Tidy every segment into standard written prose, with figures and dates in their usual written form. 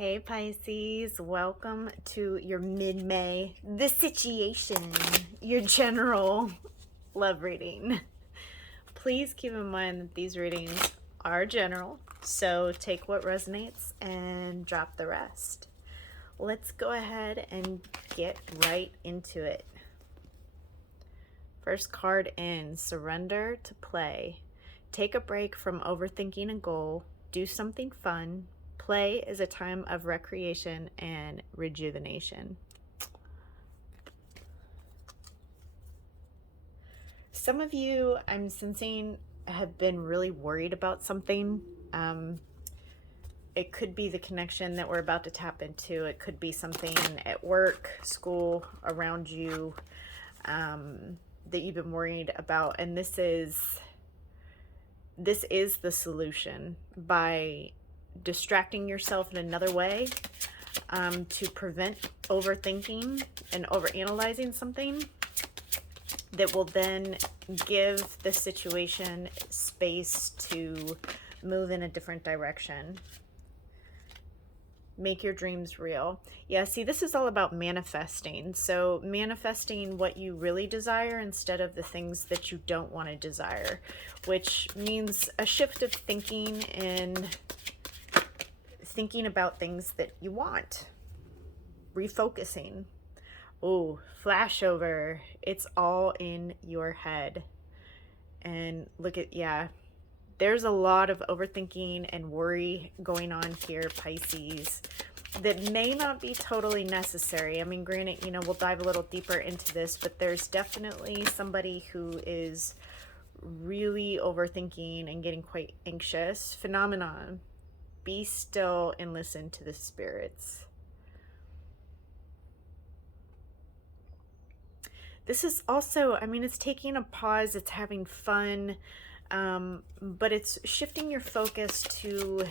Hey Pisces, welcome to your mid-May, the situation, your general love reading. Please keep in mind that these readings are general, so take what resonates and drop the rest. Let's go ahead and get right into it. First card in, surrender to play. Take a break from overthinking a goal, do something fun. Play is a time of recreation and rejuvenation. Some of you, I'm sensing, have been really worried about something. It could be the connection that we're about to tap into. It could be something at work, school, around you that you've been worried about. And this is the solution. By distracting yourself in another way to prevent overthinking and overanalyzing something, that will then give the situation space to move in a different direction. Make your dreams real. Yeah, see, this is all about manifesting. So manifesting what you really desire instead of the things that you don't want to desire, which means a shift of thinking and thinking about things that you want. Refocusing. Oh, flashover. It's all in your head. And look at, yeah, there's a lot of overthinking and worry going on here, Pisces, that may not be totally necessary. I mean, granted, you know, we'll dive a little deeper into this, but there's definitely somebody who is really overthinking and getting quite anxious. Phenomenon. Be still and listen to the spirits. This is also, I mean, it's taking a pause, it's having fun, but it's shifting your focus to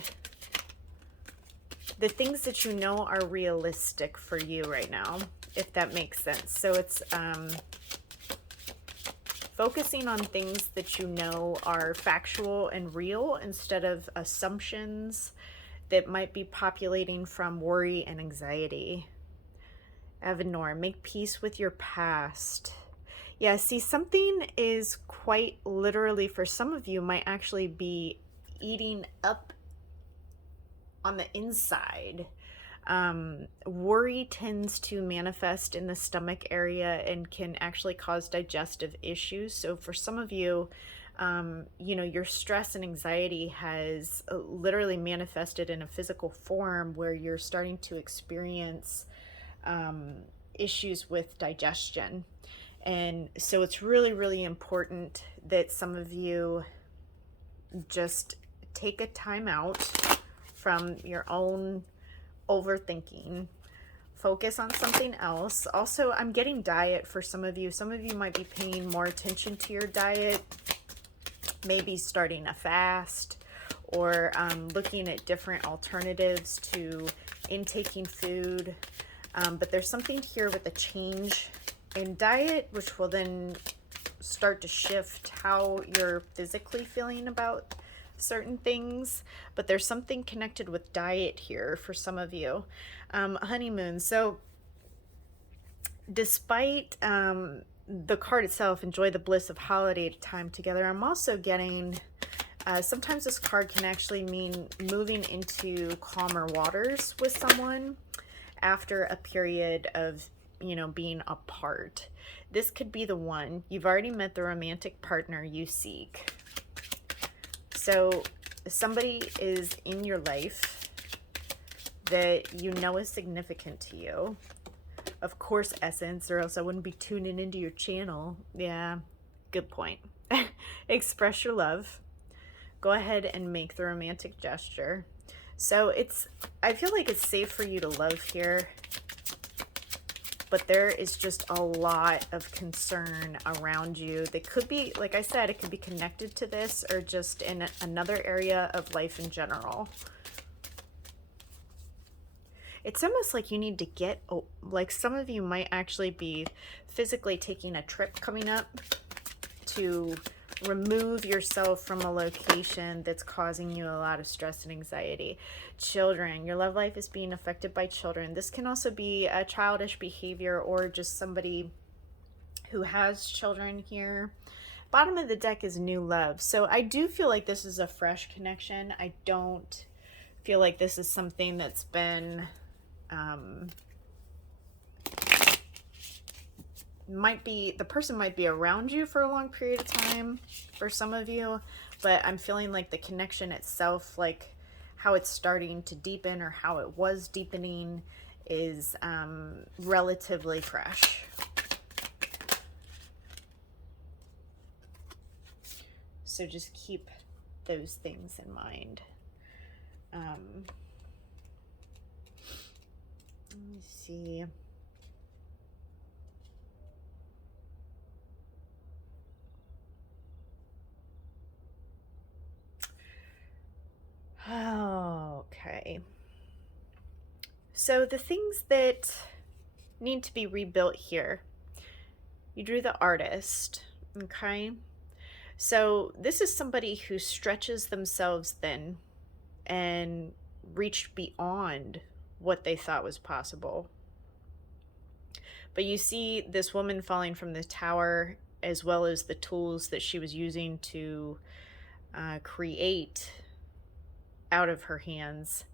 the things that you know are realistic for you right now, if that makes sense. So it's focusing on things that you know are factual and real instead of assumptions that might be populating from worry and anxiety. Avenor, make peace with your past. Yeah, see, something is quite literally, for some of you, might actually be eating up on the inside. Worry tends to manifest in the stomach area and can actually cause digestive issues. So for some of you, you know, your stress and anxiety has literally manifested in a physical form where you're starting to experience issues with digestion. And so it's really, really important that some of you just take a time out from your own overthinking. Focus on something else. Also, I'm getting diet for some of you. Some of you might be paying more attention to your diet, maybe starting a fast, or looking at different alternatives to intaking food. But there's something here with a change in diet, which will then start to shift how you're physically feeling about certain things. But there's something connected with diet here for some of you. Honeymoon. So despite the card itself, enjoy the bliss of holiday time together, I'm also getting sometimes this card can actually mean moving into calmer waters with someone after a period of, you know, being apart. This could be the one. You've already met the romantic partner you seek. So somebody is in your life that you know is significant to you. Of course, Essence, or else I wouldn't be tuning into your channel. Yeah, good point. Express your love. Go ahead and make the romantic gesture. So I feel like it's safe for you to love here, but there is just a lot of concern around you that could be, like I said, it could be connected to this or just in another area of life in general. It's almost like you need to get, like some of you might actually be physically taking a trip coming up to Remove yourself from a location that's causing you a lot of stress and anxiety. Children, your love life is being affected by children. This can also be a childish behavior or just somebody who has children here. Bottom of the deck is new love. So I do feel like this is a fresh connection. I don't feel like this is something that's been the person might be around you for a long period of time for some of you, but I'm feeling like the connection itself, like how it's starting to deepen or how it was deepening, is relatively fresh. So just keep those things in mind. Let me see. Okay. So the things that need to be rebuilt here. You drew the artist, okay? So this is somebody who stretches themselves thin and reached beyond what they thought was possible. But you see this woman falling from the tower, as well as the tools that she was using to create out of her hands.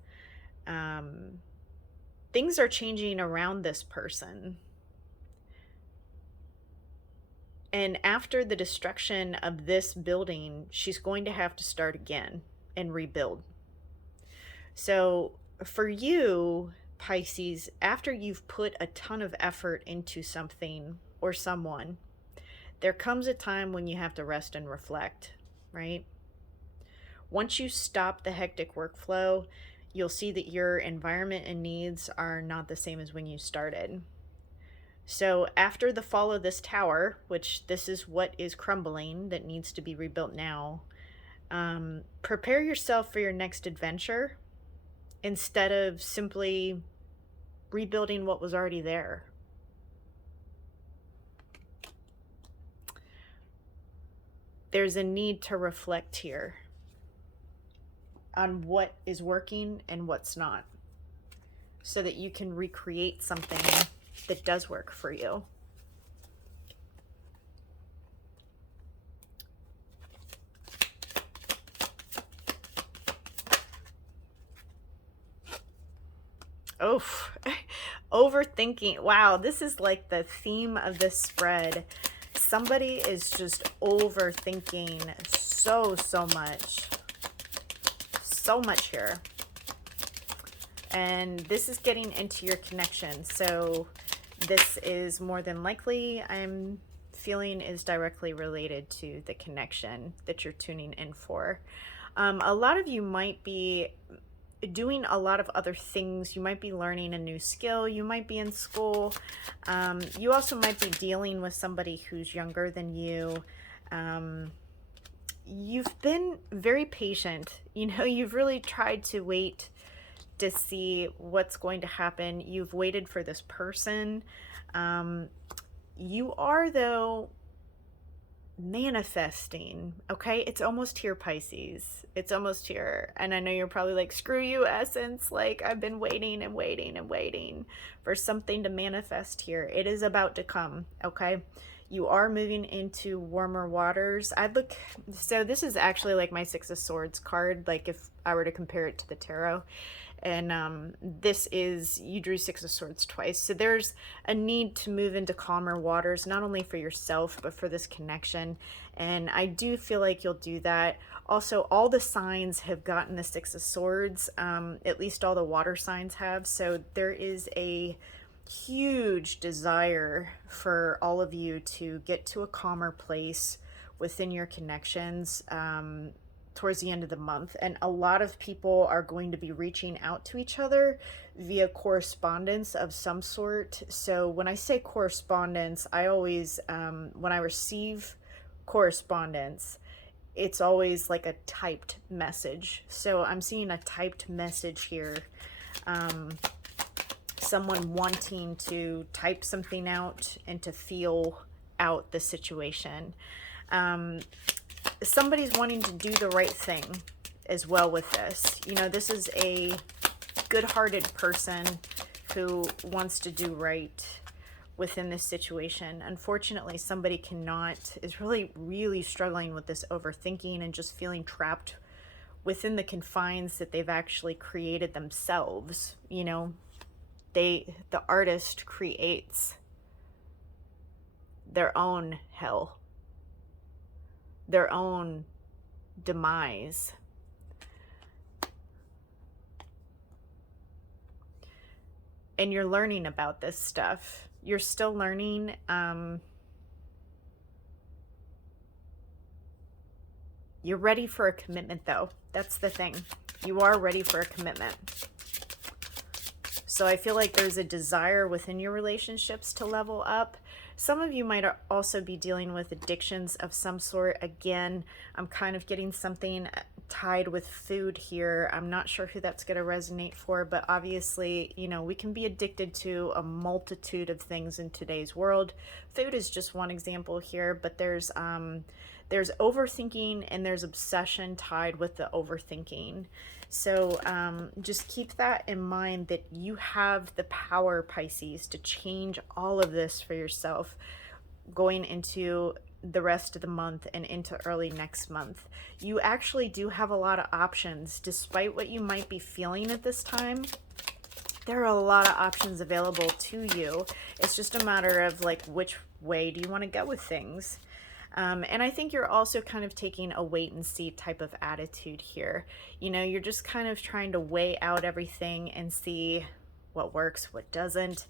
Things are changing around this person. And after the destruction of this building, she's going to have to start again and rebuild. So for you, Pisces, after you've put a ton of effort into something or someone, there comes a time when you have to rest and reflect, right? Once you stop the hectic workflow, you'll see that your environment and needs are not the same as when you started. So after the fall of this tower, which this is what is crumbling that needs to be rebuilt now, prepare yourself for your next adventure instead of simply rebuilding what was already there. There's a need to reflect here on what is working and what's not, so that you can recreate something that does work for you. Oh, overthinking. Wow, this is like the theme of this spread. Somebody is just overthinking so much. So much here. And this is getting into your connection. So this is more than likely, I'm feeling, is directly related to the connection that you're tuning in for. A lot of you might be doing a lot of other things. You might be learning a new skill. You might be in school. You also might be dealing with somebody who's younger than you. You've been very patient. You know, you've really tried to wait to see what's going to happen. You've waited for this person. You are, though, manifesting. Okay, it's almost here, Pisces. It's almost here. And I know you're probably like, screw you, Essence, like I've been waiting and waiting and waiting for something to manifest here. It is about to come. Okay, you are moving into warmer waters. So this is actually like my Six of Swords card, like if I were to compare it to the tarot. And this is, you drew Six of Swords twice. So there's a need to move into calmer waters, not only for yourself, but for this connection. And I do feel like you'll do that. Also, all the signs have gotten the Six of Swords, at least all the water signs have. So there is a huge desire for all of you to get to a calmer place within your connections, towards the end of the month. And a lot of people are going to be reaching out to each other via correspondence of some sort. So when I say correspondence, I always, when I receive correspondence, it's always like a typed message. So I'm seeing a typed message here. Someone wanting to type something out and to feel out the situation. somebody's wanting to do the right thing as well with this. You know, this is a good-hearted person who wants to do right within this situation. Unfortunately, somebody is really, really struggling with this overthinking and just feeling trapped within the confines that they've actually created themselves. You know, the artist creates their own hell, their own demise. And you're learning about this stuff. You're still learning. You're ready for a commitment, though. That's the thing. You are ready for a commitment. So I feel like there's a desire within your relationships to level up. Some of you might also be dealing with addictions of some sort. Again, I'm kind of getting something tied with food here. I'm not sure who that's going to resonate for, but obviously, you know, we can be addicted to a multitude of things in today's world. Food is just one example here, but there's overthinking and there's obsession tied with the overthinking. So just keep that in mind, that you have the power, Pisces, to change all of this for yourself going into the rest of the month and into early next month. You actually do have a lot of options. Despite what you might be feeling at this time, there are a lot of options available to you. It's just a matter of like, which way do you want to go with things? And I think you're also kind of taking a wait and see type of attitude here. You know, you're just kind of trying to weigh out everything and see what works, what doesn't.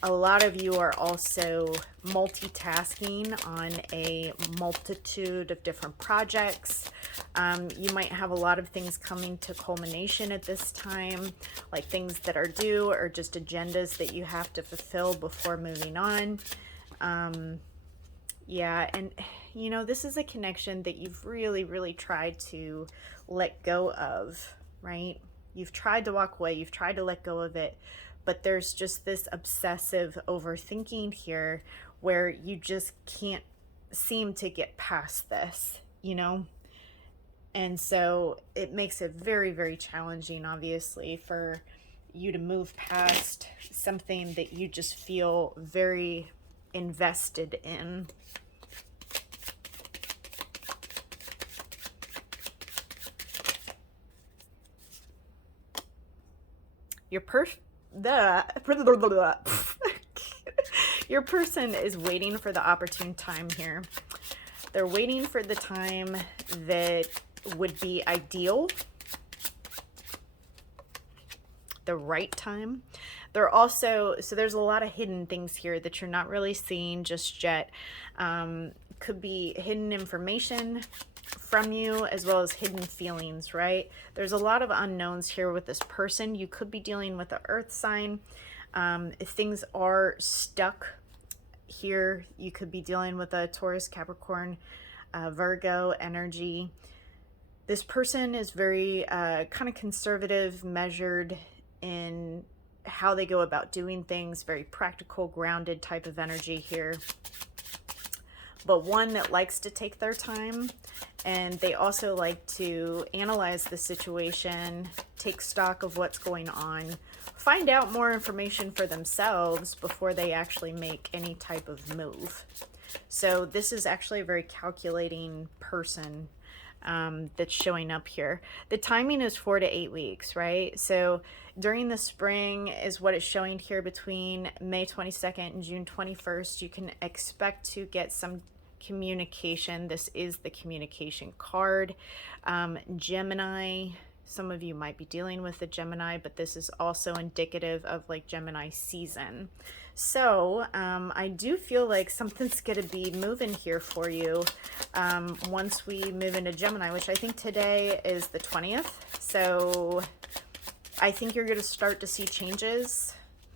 A lot of you are also multitasking on a multitude of different projects. You might have a lot of things coming to culmination at this time, like things that are due or just agendas that you have to fulfill before moving on. Yeah, and you know, this is a connection that you've really, really tried to let go of, right? You've tried to walk away, you've tried to let go of it, but there's just this obsessive overthinking here where you just can't seem to get past this, you know? And so it makes it very, very challenging, obviously, for you to move past something that you just feel very invested in. Your your person is waiting for the opportune time here. They're waiting for the time that would be ideal, the right time. They're also, so there's a lot of hidden things here that you're not really seeing just yet. Could be hidden information from you, as well as hidden feelings, right? There's a lot of unknowns here with this person. You could be dealing with an earth sign. If things are stuck here, you could be dealing with a Taurus, Capricorn, Virgo energy. This person is very kind of conservative, measured in how they go about doing things, very practical, grounded type of energy here, but one that likes to take their time. And they also like to analyze the situation, take stock of what's going on, find out more information for themselves before they actually make any type of move. So this is actually a very calculating person that's showing up here. The timing is 4 to 8 weeks, right? So during the spring is what it's showing here. Between May 22nd and June 21st, you can expect to get some communication. This is the communication card. Gemini, some of you might be dealing with the Gemini, but this is also indicative of like Gemini season. So I do feel like something's going to be moving here for you once we move into Gemini, which I think today is the 20th. So I think you're going to start to see changes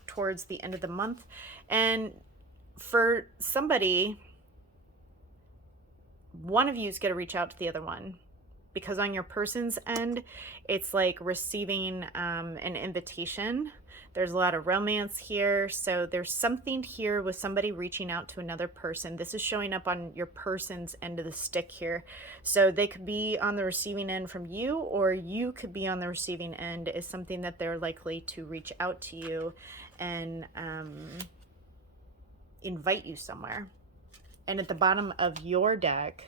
towards the end of the month. And for somebody, one of you is going to reach out to the other one, because on your person's end, it's like receiving an invitation There's a lot of romance here. So there's something here with somebody reaching out to another person. This is showing up on your person's end of the stick here. So they could be on the receiving end from you, or you could be on the receiving end, is something that they're likely to reach out to you and invite you somewhere. And at the bottom of your deck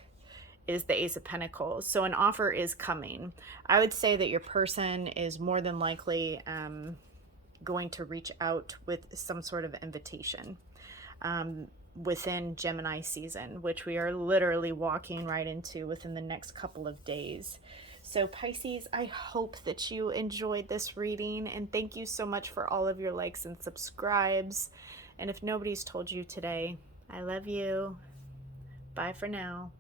is the Ace of Pentacles. So an offer is coming. I would say that your person is more than likely going to reach out with some sort of invitation within Gemini season, which we are literally walking right into within the next couple of days. So Pisces, I hope that you enjoyed this reading, and thank you so much for all of your likes and subscribes. And if nobody's told you today, I love you. Bye for now.